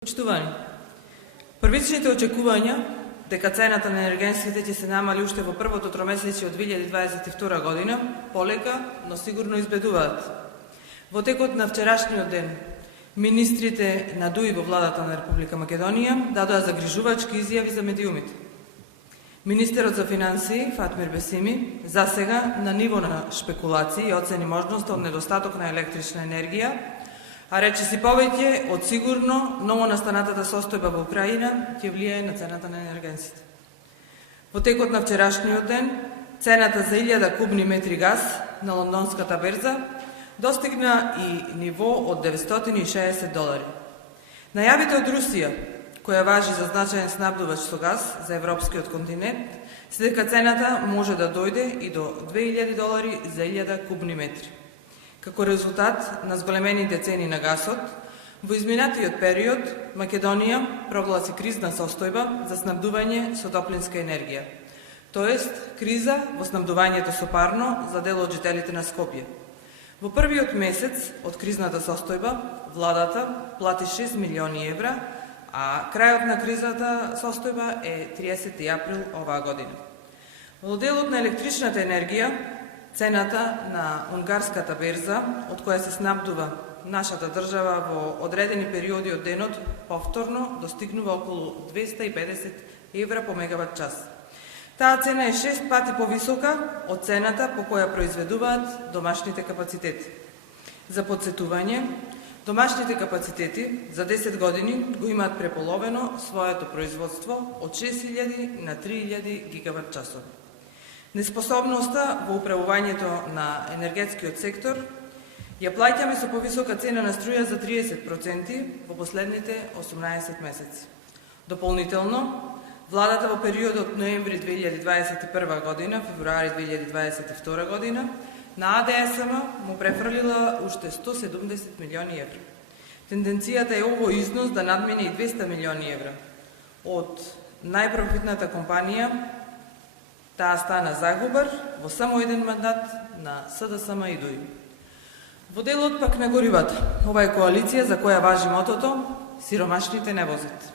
Почитувани, првичните очекувања дека цената на енергенсите ќе се намали уште во првото тромесечје од 2022 година полека, но сигурно избледуваат. Во текот на вчерашниот ден, министрите на ДУИ во владата на Република Македонија дадоа загрижувачки изјави за медиумите. Министерот за финансии Фатмир Бесими засега на ниво на шпекулации и оцени можноста од недостаток на електрична енергија, а речиси повеќе од сигурно новонастанатата состојба во Украина ќе влијае на цената на енергенсите. Во текот на вчерашниот ден, цената за 1000 кубни метри газ на лондонската берза достигна и ниво од $960. Најавите од Русија, која важи за значаен снабдувач со газ за европскиот континент, се дека цената може да дојде и до $2000 за 1000 кубни метри. Како резултат на зголемените цени на гасот, во изминатиот период Македонија прогласи кризна состојба за снабдување со топлинска енергија, тоест криза во снабдувањето со парно за дел од жителите на Скопје. Во првиот месец од кризната состојба, владата плати 6 милиони евра, а крајот на кризната состојба е 30 април оваа година. Во делот на електричната енергија, цената на унгарската берза, од која се снабдува нашата држава во одредени периоди од денот, повторно достигнува околу 250 евра по мегават час. Таа цена е 6 пати повисока од цената по која произведуваат домашните капацитети. За подсетување, домашните капацитети за 10 години го имаат преполовено своето производство од 6000 на 3000 гигават часови. Неспособноста во управувањето на енергетскиот сектор ја плаќаме со повисока цена на струја за 30% во последните 18 месеци. Дополнително, владата во периодот ноември 2021 година, февруари 2022 година, на АДСМ му префрлила уште 170 милиони евра. Тенденцијата е овој износ да надмине и 200 милиони евра. Од најпрофитната компанија, таа стана загубар во само еден мандат на СДСМ и ДУИ. Во делот пак на горивата, ова е коалиција за која важи мотото «Сиромашните не возат».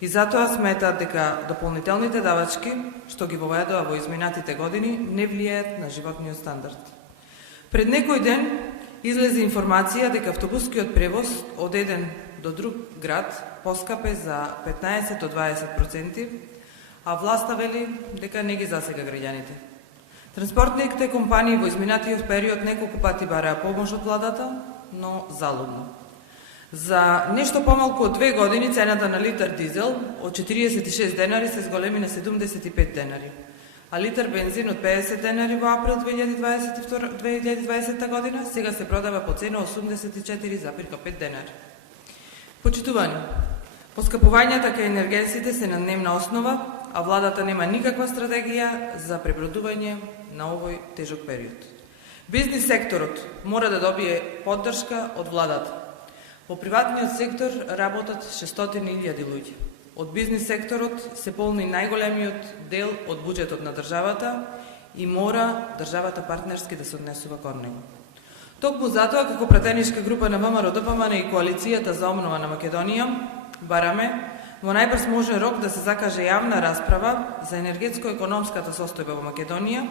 И затоа сметаат дека дополнителните давачки, што ги воведоа во изминатите години, не влијаат на животниот стандард. Пред некој ден излезе информација дека автобускиот превоз од еден до друг град поскапе за 15 до 20%, а власта вели дека не ги засега граѓаните. Транспортните компании во изминатиот период неколку пати бараа помош од владата, но залудно. За нешто помалку од 2 години цената на литар дизел од 46 денари се зголеми на 75 денари, а литар бензин од 50 денари во април 2020 година сега се продава по цена 84,5 денари. Почитувани, поскапувањата кај енергенсите се на дневна основа, а владата нема никаква стратегија за пребродување на овој тежок период. Бизнис секторот мора да добие поддршка од владата. Во приватниот сектор работат 600.000 луѓе. Од бизнис секторот се полни најголемиот дел од буџетот на државата и мора државата партнерски да се однесува кон него. Токму затоа, како пратеничка група на ВМРО-ДПМН и Коалицијата за обнова на Македонија, бараме во најбрз можен рок да се закаже јавна расправа за енергетско-економската состојба во Македонија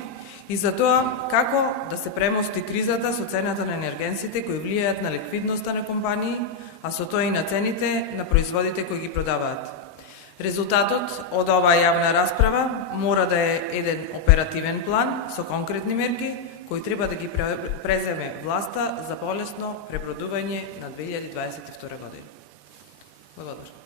и за тоа како да се премости кризата со цената на енергенсите кои влијаат на ликвидноста на компании, а со тоа и на цените на производите кои ги продаваат. Резултатот од оваа јавна расправа мора да е еден оперативен план со конкретни мерки кои треба да ги преземе власта за полесно пребродување на 2022 година. Благодарам.